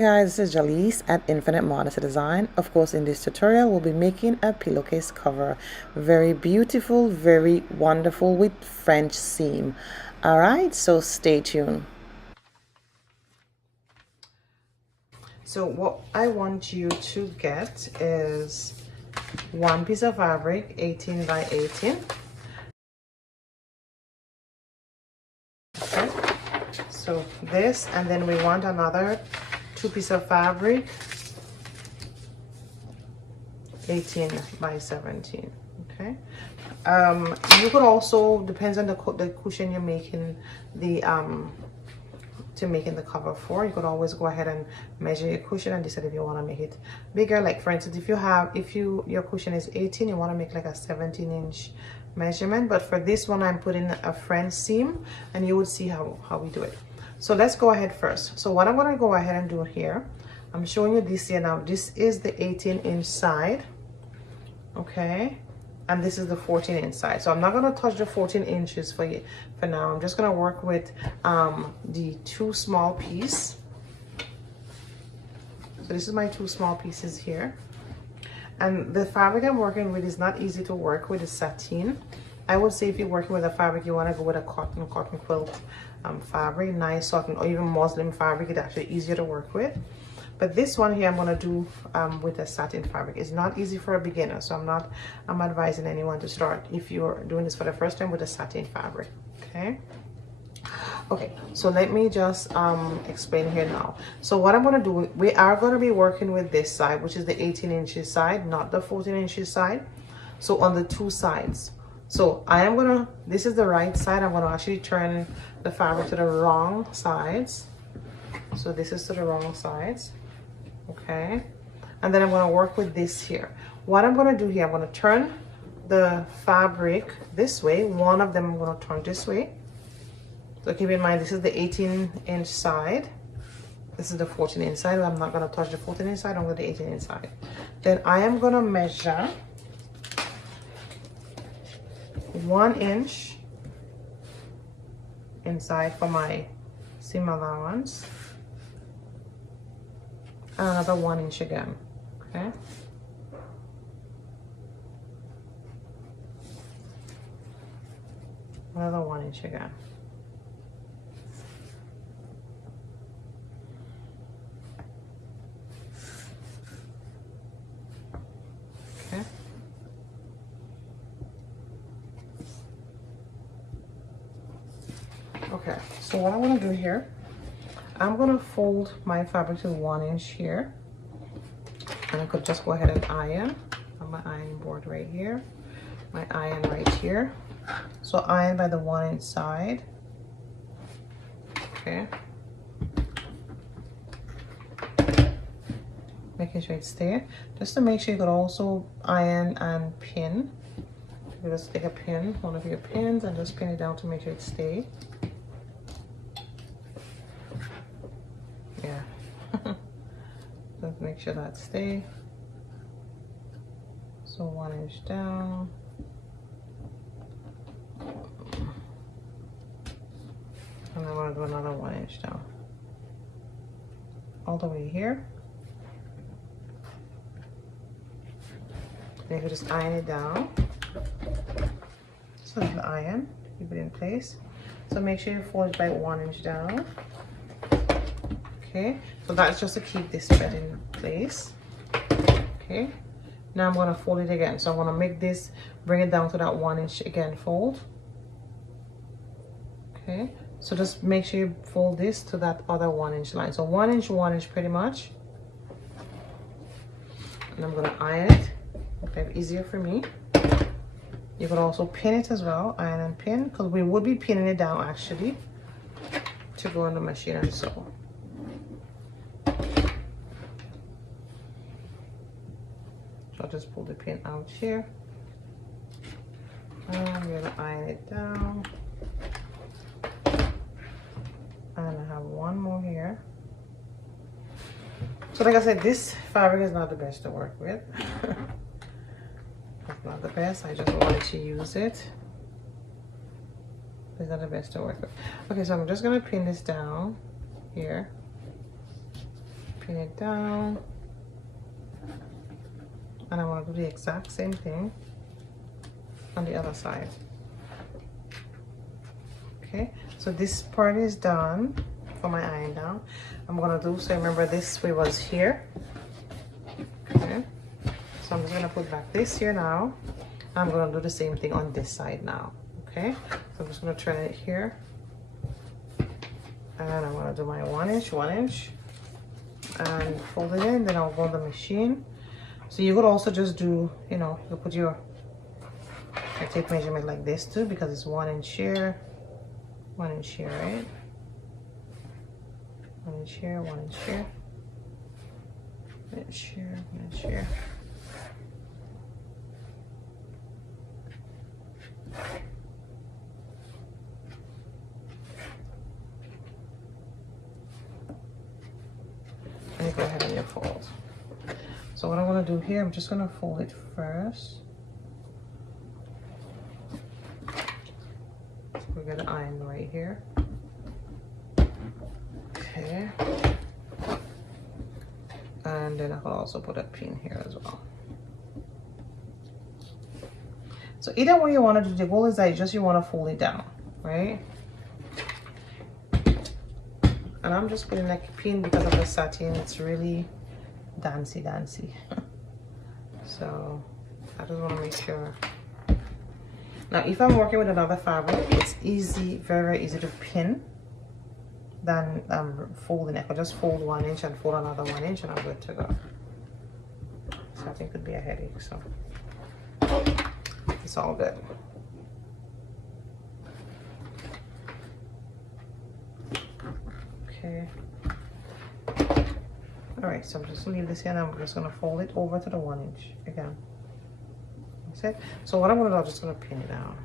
Hey guys, this is Jalise at Infinite Modesty Design. Of course, in this tutorial, we'll be making a pillowcase cover. Very beautiful, very wonderful with French seam. Alright, so stay tuned. So what I want you to get is one piece of fabric, 18 by 18. Okay, so this, and then we want another two pieces of fabric, 18 by 17. Okay, you could also, depends on the cushion you're making the making the cover for, you could always go ahead and measure your cushion and decide if you want to make it bigger. Like for instance, if your cushion is 18, you want to make like a 17-inch measurement, but for this one I'm putting a French seam, and you would see how we do it. So let's go ahead first. So what I'm going to go ahead and do here, I'm showing you this here now. This is the 18-inch side, okay, and this is the 14-inch side. So I'm not going to touch the 14 inches for now. I'm just going to work with the two small piece. So this is my two small pieces here, and the fabric I'm working with is not easy to work with. It's sateen. I would say if you're working with a fabric, you want to go with a cotton quilt fabric, nice cotton, or even muslin fabric. It's actually easier to work with. But this one here I'm going to do with a satin fabric. It's not easy for a beginner, so I'm advising anyone to start, if you're doing this for the first time, with a satin fabric. Okay, so let me just explain here now. So what I'm going to do, we are going to be working with this side, which is the 18 inches side, not the 14 inches side. So on the two sides. So I am gonna, this is the right side, I'm gonna actually turn the fabric to the wrong sides. So this is to the wrong sides, okay? And then I'm gonna work with this here. What I'm gonna do here, I'm gonna turn the fabric this way. One of them I'm gonna turn this way. So keep in mind, this is the 18-inch side. This is the 14-inch side. I'm not gonna touch the 14-inch side, I'm going to the 18-inch side. Then I am gonna measure 1 inch inside for my seam allowance, and another 1 inch again, okay? Another 1 inch again. Okay. Okay, so what I want to do here, I'm going to fold my fabric to 1 inch here, and I could just go ahead and iron on my ironing board right here, my iron right here. So iron by the 1 inch side, okay, making sure it's there. Just to make sure, you could also iron and pin. You just take a pin, one of your pins, and just pin it down to make sure it stays. Yeah, just make sure that stays. So 1 inch down. And I'm going to do another 1 inch down. All the way here. Then you can just iron it down. So you iron, keep it in place. So make sure you fold it by 1 inch down. Okay, so that's just to keep this thread in place. Okay, now I'm going to fold it again. So I'm going to make this, bring it down to that 1 inch again, fold. Okay, so just make sure you fold this to that other 1 inch line. So 1 inch pretty much. And I'm going to iron it, okay, easier for me. You could also pin it as well, iron and pin, because we would be pinning it down actually to go in the machine and sew. So I'll just pull the pin out here. And I'm going to iron it down. And I have one more here. So like I said, this fabric is not the best to work with. It's not the best, I just wanted to use it. It's not the best to work with. Okay, so I'm just gonna pin this down here. pin it down, and I want to do the exact same thing on the other side. Okay, so this part is done for my iron down. I'm gonna do, so remember this way was here. Okay, so I'm just gonna put back this here now. I'm gonna do the same thing on this side now. Okay, so I'm just gonna turn it here, and I'm gonna do my 1 inch, and fold it in. Then I'll go on the machine. So you could also just do, you know, you put your tape measurement like this too, because it's 1 inch here, 1 inch here, right? 1 inch here, 1 inch here, 1 inch here, 1 inch here. And you go ahead and you fold. So what I'm gonna do here, I'm just gonna fold it first. So we're gonna iron right here. Okay. And then I can also put a pin here as well. So either way you want to do, the goal is that you want to fold it down, right? And I'm just putting like a pin because of the satin. It's really dancey. So I just want to make sure. Now, if I'm working with another fabric, it's easy, very easy to pin than folding. I can just fold 1 inch and fold another 1 inch, and I'm good to go. Satin could be a headache, so it's all good. Okay. All right, so I'm just gonna leave this here, and I'm just gonna fold it over to the 1 inch again. That's it. So what I'm gonna do, I'm just gonna pin it down.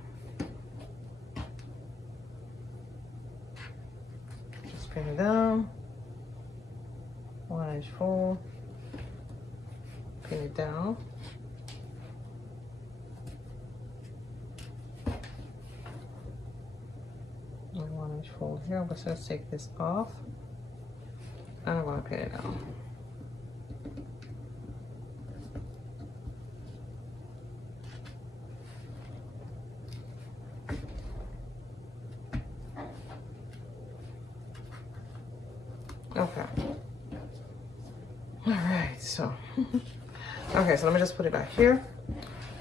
Just pin it down. 1 inch fold. Pin it down. And 1 inch fold here. I'm just gonna take this off, and I'm gonna pin it down. Okay. All right, so okay, so let me just put it back here.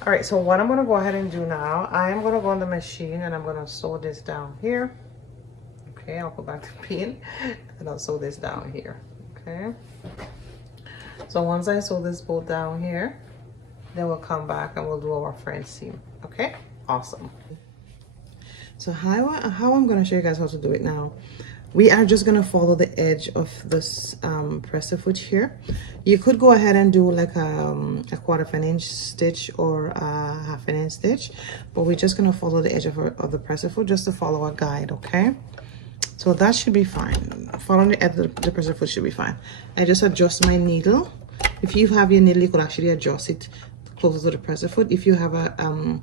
All right, so what I'm gonna go ahead and do now, I am gonna go on the machine and I'm gonna sew this down here. Okay, I'll put back the pin and I'll sew this down here. Okay, so once I sew this bolt down here, then we'll come back and we'll do our front seam. Okay, awesome. So how I'm gonna show you guys how to do it now. We are just gonna follow the edge of this presser foot here. You could go ahead and do like a 1/4 inch stitch or a 1/2 inch stitch, but we're just gonna follow the edge of the presser foot just to follow a guide, okay? So that should be fine. Following the edge of the presser foot should be fine. I just adjust my needle. If you have your needle, you could actually adjust it closer to the presser foot. If you have a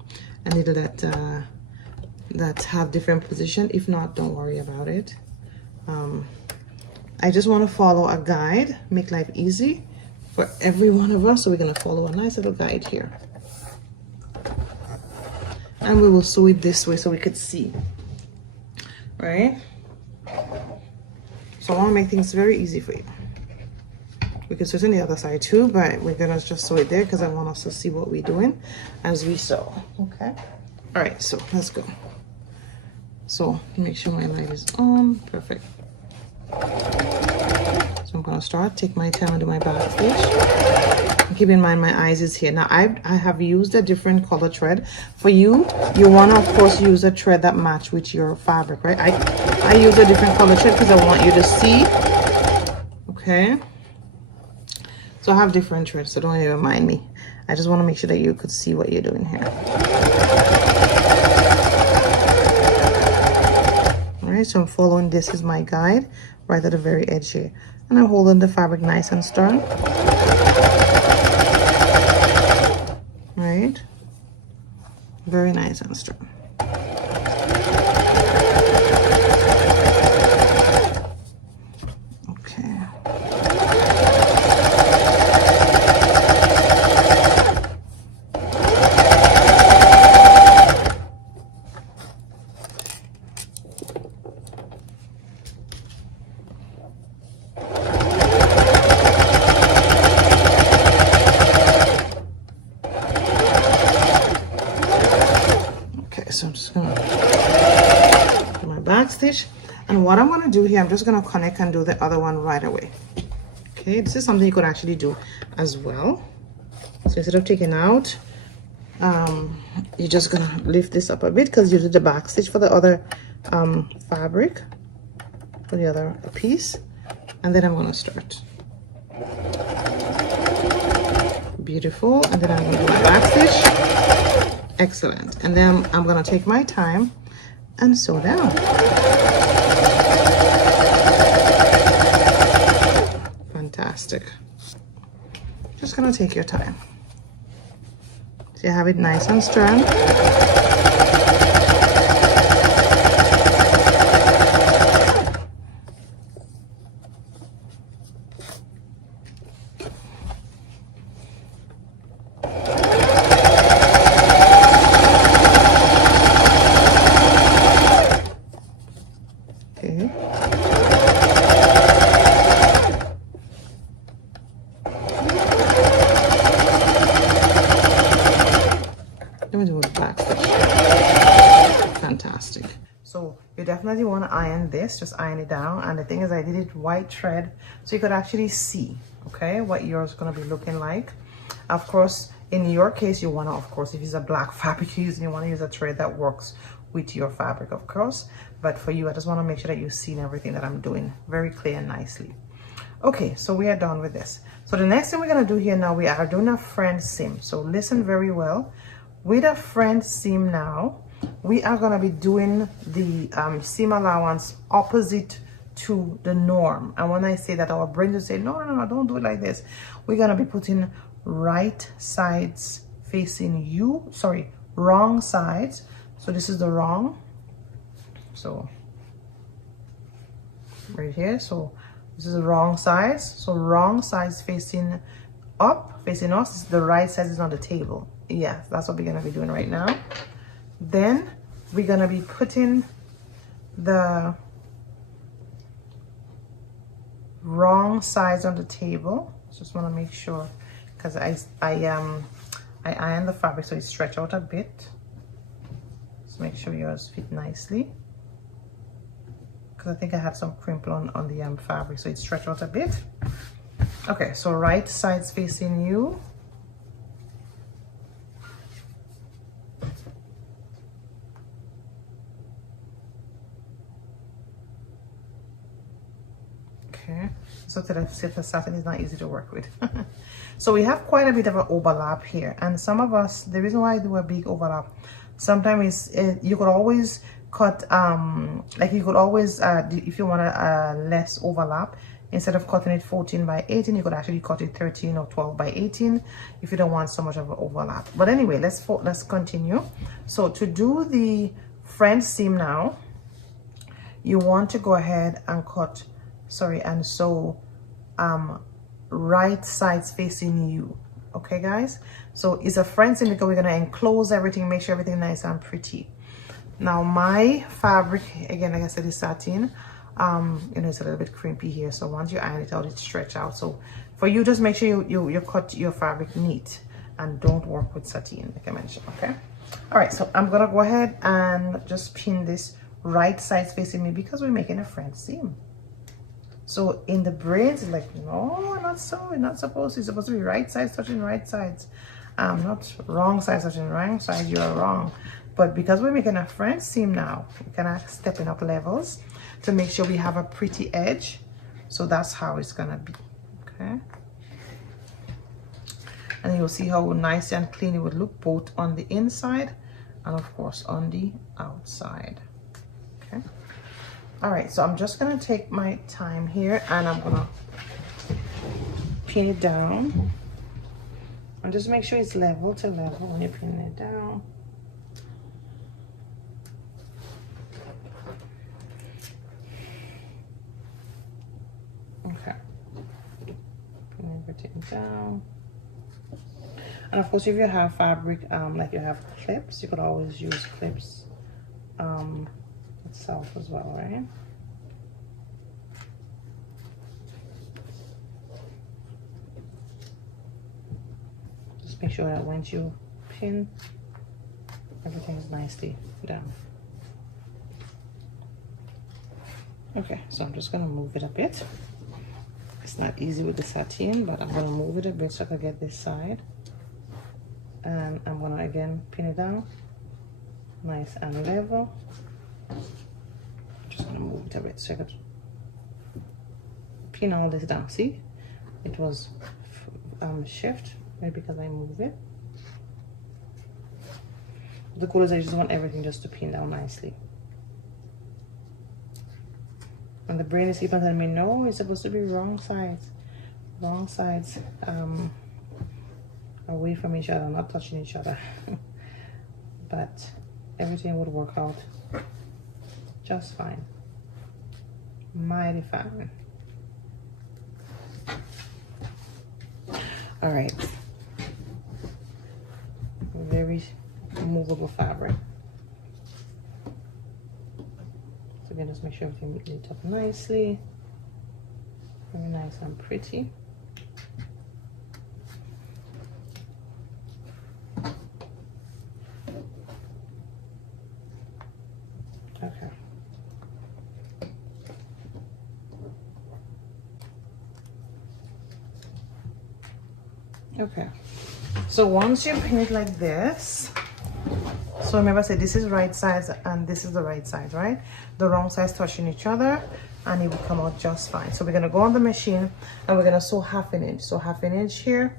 needle that have different position, if not, don't worry about it. I just want to follow a guide, make life easy for every one of us. So we're going to follow a nice little guide here, and we will sew it this way so we could see, right? So I want to make things very easy for you. We can sew it on the other side too, but we're gonna just sew it there because I want us to see what we're doing as we sew. Okay, all right, so let's go. So make sure my light is on. Perfect. So I'm gonna start, take my time and do my back stitch. Keep in mind my eyes is here. Now I have used a different color thread. For you wanna of course use a thread that match with your fabric, right? I use a different color thread because I want you to see. Okay. So I have different threads, so don't even mind me. I just want to make sure that you could see what you're doing here. Alright, so I'm following this is my guide right at the very edge here. And I'm holding the fabric nice and strong. Right? Very nice and strong. Okay. what I'm going to do here, I'm just going to connect and do the other one right away. Okay, this is something you could actually do as well. So instead of taking out, you're just going to lift this up a bit because you did the back stitch for the other fabric, for the other piece. And then I'm going to start. Beautiful. And then I'm going to do my back stitch. Excellent. And then I'm going to take my time and sew down. Fantastic. Just going to take your time. So you have it nice and strong. Fantastic. So you definitely want to iron this, just iron it down. And the thing is, I did it white thread so you could actually see, okay, what yours is going to be looking like. Of course, in your case, you want to, of course, if it's a black fabric you're using, you want to use a thread that works with your fabric, of course. But for you, I just want to make sure that you've seen everything that I'm doing very clear and nicely. Okay, so we are done with this. So the next thing we're going to do here now, we are doing a front seam. So listen very well. With a front seam now, we are going to be doing the seam allowance opposite to the norm. And when I say that, our brain will say, no, don't do it like this. We're going to be putting right sides facing you, sorry, wrong sides. So this is the wrong. So right here. So this is the wrong sides. So wrong sides facing up, facing us. The right side is on the table. Yeah, that's what we're going to be doing right now. Then we're going to be putting the wrong sides on the table. Just want to make sure, because I iron the fabric so it stretch out a bit. Just make sure yours fit nicely, because I think I had some crimple on the fabric, so it stretch out a bit. Okay, so right sides facing you. Okay, so to the satin is not easy to work with. So we have quite a bit of an overlap here, and some of us, the reason why I do a big overlap sometimes is you could always cut like you could always if you want a less overlap, instead of cutting it 14 by 18, you could actually cut it 13 or 12 by 18 if you don't want so much of an overlap. But anyway, let's continue. So to do the front seam now, you want to go ahead and cut, and sew right sides facing you. Okay guys, so it's a front seam because we're going to enclose everything, make sure everything nice and pretty. Now my fabric, again, like I said, is satin. You know, it's a little bit crimpy here, so once you iron it out, it stretch out. So for you, just make sure you cut your fabric neat and don't work with satin, like I mentioned. Okay, all right, so I'm gonna go ahead and just pin this right sides facing me because we're making a front seam. So in the brains, it's like, no, not so. It's not supposed to. It's supposed to be right sides touching right sides. Not wrong sides touching wrong sides. You are wrong. But because we're making a front seam now, we're gonna stepping up levels to make sure we have a pretty edge. So that's how it's gonna be. Okay. And you'll see how nice and clean it would look both on the inside and of course on the outside. Okay. All right, so I'm just gonna take my time here and I'm gonna pin it down. And just make sure it's level to level when you're pinning it down. Okay. Pin everything down. And of course, if you have fabric, like you have clips, you could always use clips itself as well, right? Just make sure that once you pin, everything is nicely down. Okay, so I'm just gonna move it a bit. It's not easy with the sateen, but I'm gonna move it a bit so I can get this side. And I'm gonna again pin it down, nice and level. Just gonna move it a bit so I could pin all this down. See, it was shift, maybe because I move it. The cool is I just want everything just to pin down nicely. And the brain is keeping telling me, no, it's supposed to be wrong sides away from each other, not touching each other. But everything would work out just fine, mighty fine. All right, very movable fabric. So again, just make sure everything lit up nicely, very nice and pretty. Okay. Okay. So once you pin it like this, so remember I said this is right sides and this is the right side, right? The wrong sides touching each other and it will come out just fine. So we're gonna go on the machine and we're gonna sew 1/2 inch. So 1/2 inch here,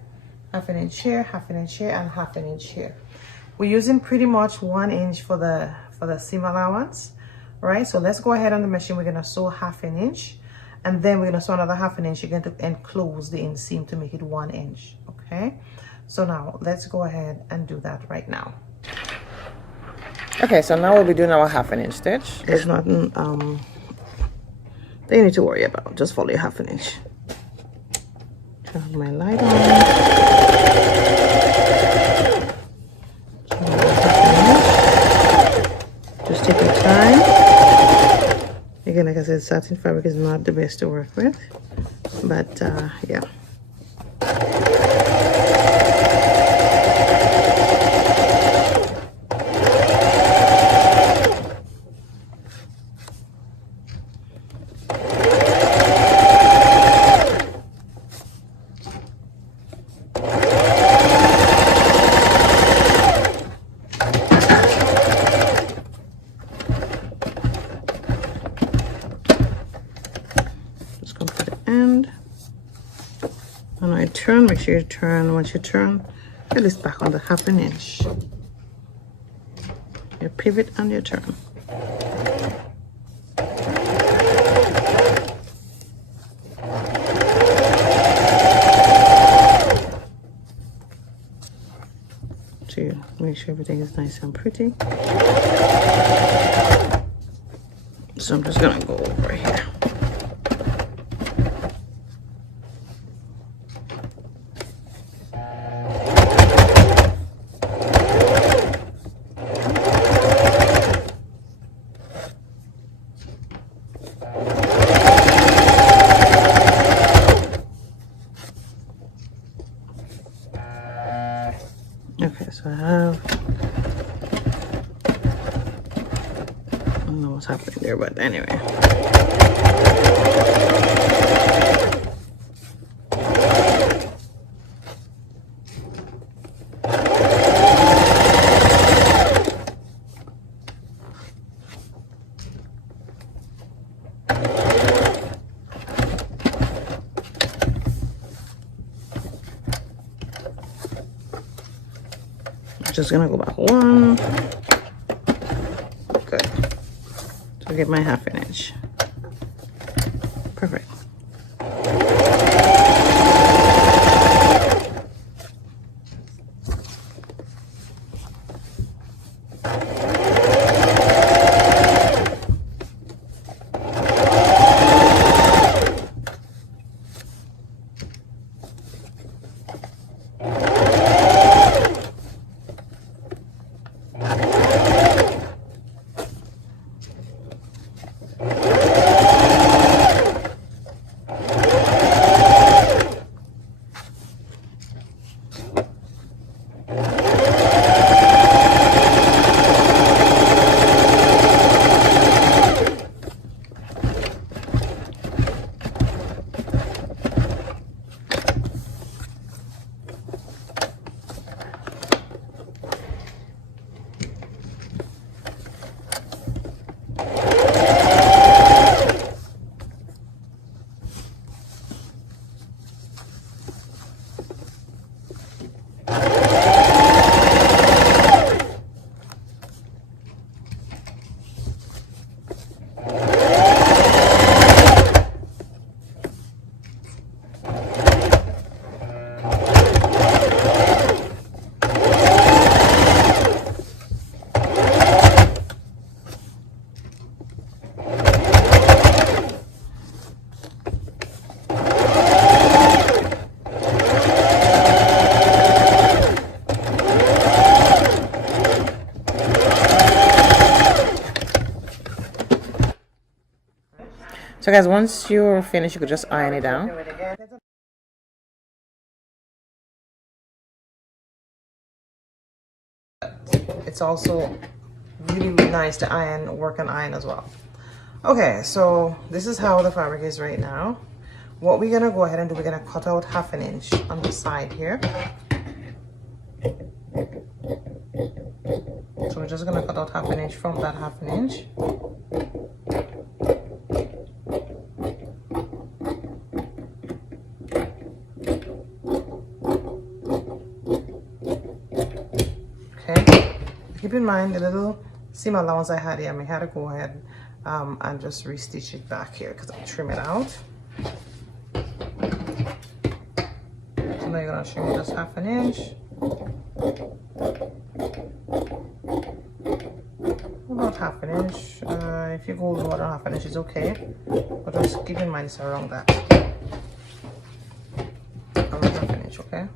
1/2 inch here, 1/2 inch here, and 1/2 inch here. We're using pretty much 1 inch for the seam allowance, right? So let's go ahead on the machine. We're gonna sew 1/2 inch and then we're gonna sew another 1/2 inch. You're going to enclose the inseam to make it 1 inch, okay? So now let's go ahead and do that right now. Okay, so now we'll be doing our 1/2 inch stitch. There's nothing that you need to worry about. Just follow your 1/2 inch. Turn my light on. Just take your time. Again, like I said, satin fabric is not the best to work with, but yeah. Turn, make sure you turn. Once you turn, get this back on the 1/2 inch. You pivot and you turn. To make sure everything is nice and pretty. So I'm just gonna go over here. Okay, so I have, I don't know what's happening there, but anyway. Just gonna go back 1. Good. So get my 1/2 inch. Perfect. So guys, once you're finished, you could just iron it down. It's also really nice to work on iron as well. Okay, so this is how the fabric is right now. What we're gonna go ahead and do, we're gonna cut out 1/2 inch on the side here. So we're just gonna cut out 1/2 inch from that 1/2 inch. Okay, keep in mind the little seam allowance I had here, I had to go ahead and just restitch it back here because I trim it out. So now you're gonna trim it just 1/2 inch. About 1/2 inch. If you go lower than 1/2 inch, it's okay, but just keep in mind it's around that. Around 1/2 inch, okay?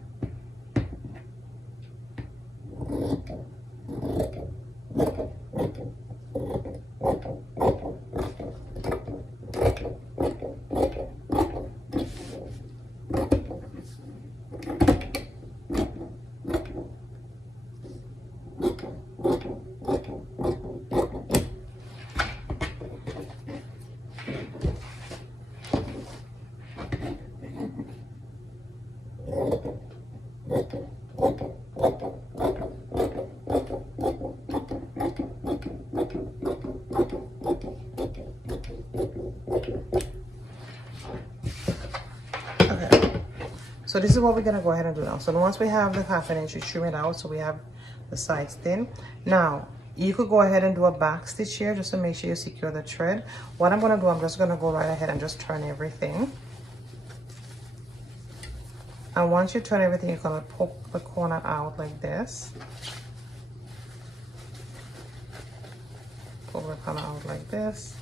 So this is what we're gonna go ahead and do now. So once we have the 1/2 inch, we trim it out so we have the sides thin. Now you could go ahead and do a back stitch here just to make sure you secure the thread. What I'm gonna do, I'm just gonna go right ahead and just turn everything. And once you turn everything, you're gonna poke the corner out like this. Poke the corner out like this.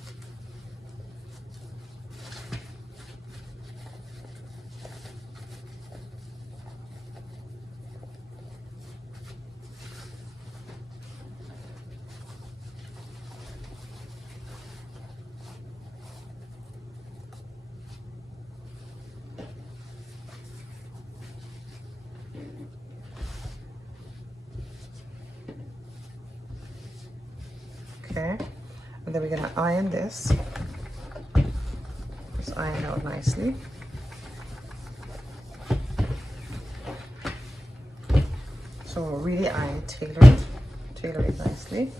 Okay, and then we're gonna iron this. Just iron out nicely. So really iron, tailor it nicely.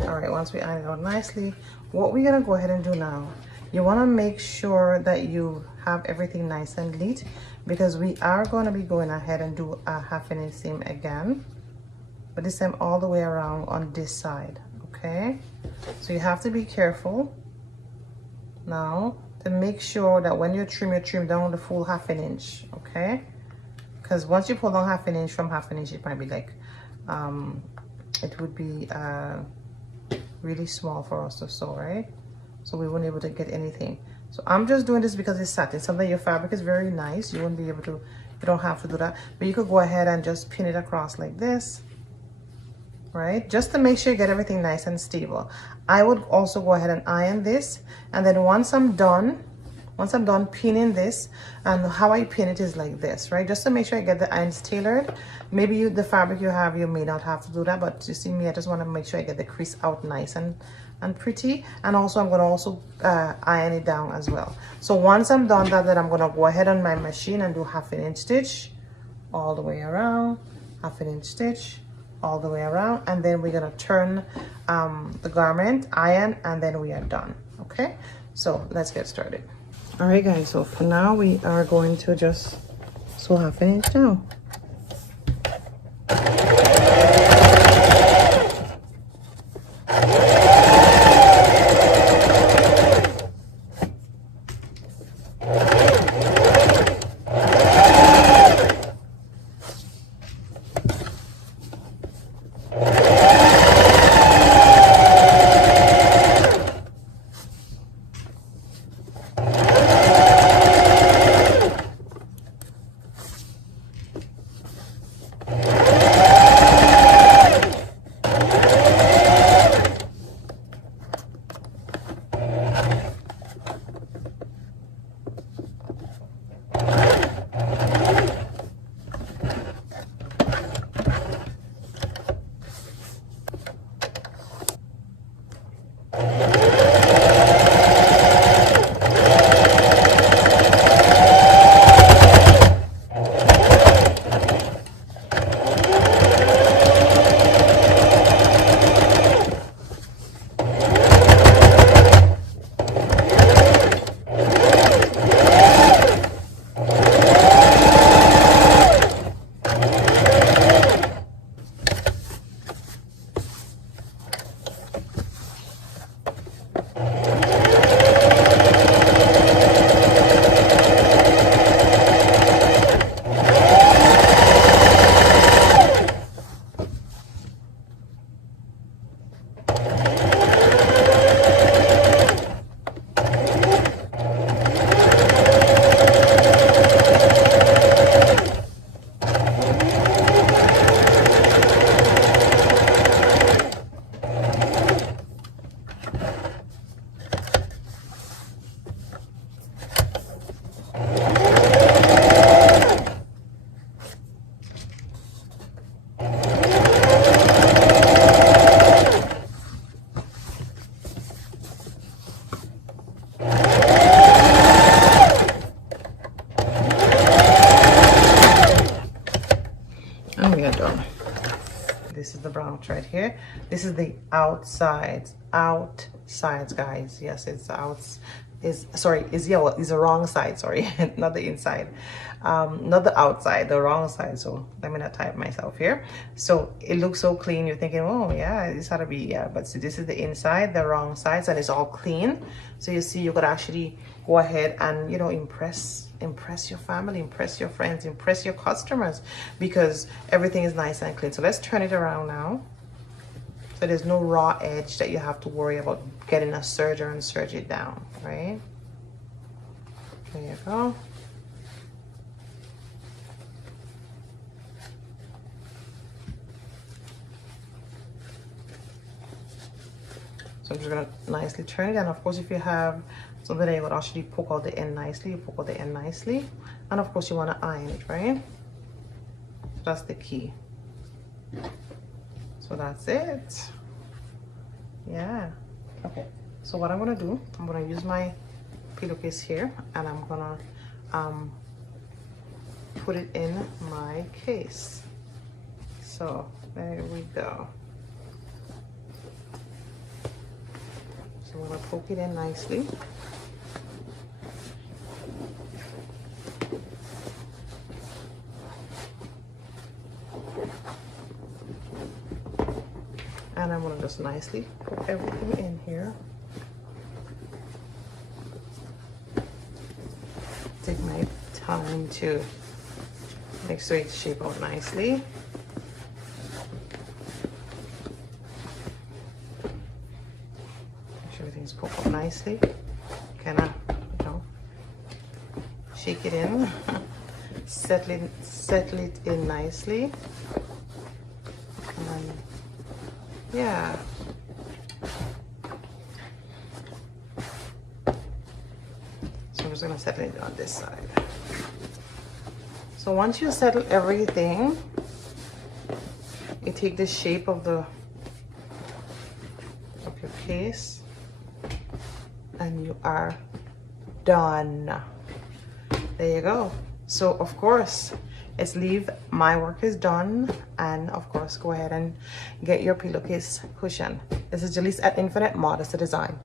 All right, once we iron it out nicely, what we're gonna go ahead and do now, you wanna make sure that you have everything nice and neat, because we are going to be going ahead and do a 1/2 inch seam again, but this time all the way around on this side. Okay, so you have to be careful now to make sure that when you trim down the full 1/2 inch. Okay, because once you pull down 1/2 inch from 1/2 inch, it might be like it would be really small for us to sew, right? So we won't be able to get anything. So I'm just doing this because it's satin. Something your fabric is very nice. You won't be able to, you don't have to do that. But you could go ahead and just pin it across like this, right? Just to make sure you get everything nice and stable. I would also go ahead and iron this. And then once I'm done pinning this, and how I pin it is like this, right? Just to make sure I get the irons tailored. Maybe the fabric you have, you may not have to do that, but you see me, I just want to make sure I get the crease out nice and pretty. And also I'm going to also iron it down as well. So once I'm done that, then I'm going to go ahead on my machine and do 1/2 inch stitch all the way around, 1/2 inch stitch all the way around, and then we're going to turn the garment, iron, and then we are done. Okay, so let's get started. All right guys, so for now we are going to just sew 1/2 inch down. right here. This is the outsides guys. Yes, it's outs is sorry is yeah well, is the wrong side, sorry. Not the inside, not the outside, the wrong side. So let me not type myself here. So it looks so clean, you're thinking, oh yeah, this ought to be, yeah, but see, this is the inside, the wrong sides, and it's all clean. So you see, you could actually go ahead and, you know, impress your family, impress your friends, impress your customers, because everything is nice and clean. So let's turn it around now. So there's no raw edge that you have to worry about getting a serger and serge it down, right? There you go. So I'm just gonna nicely turn it, and of course if you have something that you would actually poke out the end nicely, you poke out the end nicely, and of course you want to iron it, right? So that's the key. So that's it. Yeah. Okay. So what I'm gonna do, I'm gonna use my pillowcase here, and I'm gonna put it in my case. So there we go. So I'm gonna poke it in nicely. And I'm gonna just nicely put everything in here. Take my time to make sure it's shaped out nicely. Make sure everything's poked out nicely. Kinda, you know, shake it in, settle it in nicely. And yeah. So I'm just gonna settle it on this side. So once you settle everything, you take the shape of your case, and you are done. There you go. So of course, let's leave my work is done, and of course go ahead and get your pillowcase cushion. This is Jalise at Infinite Modest Design.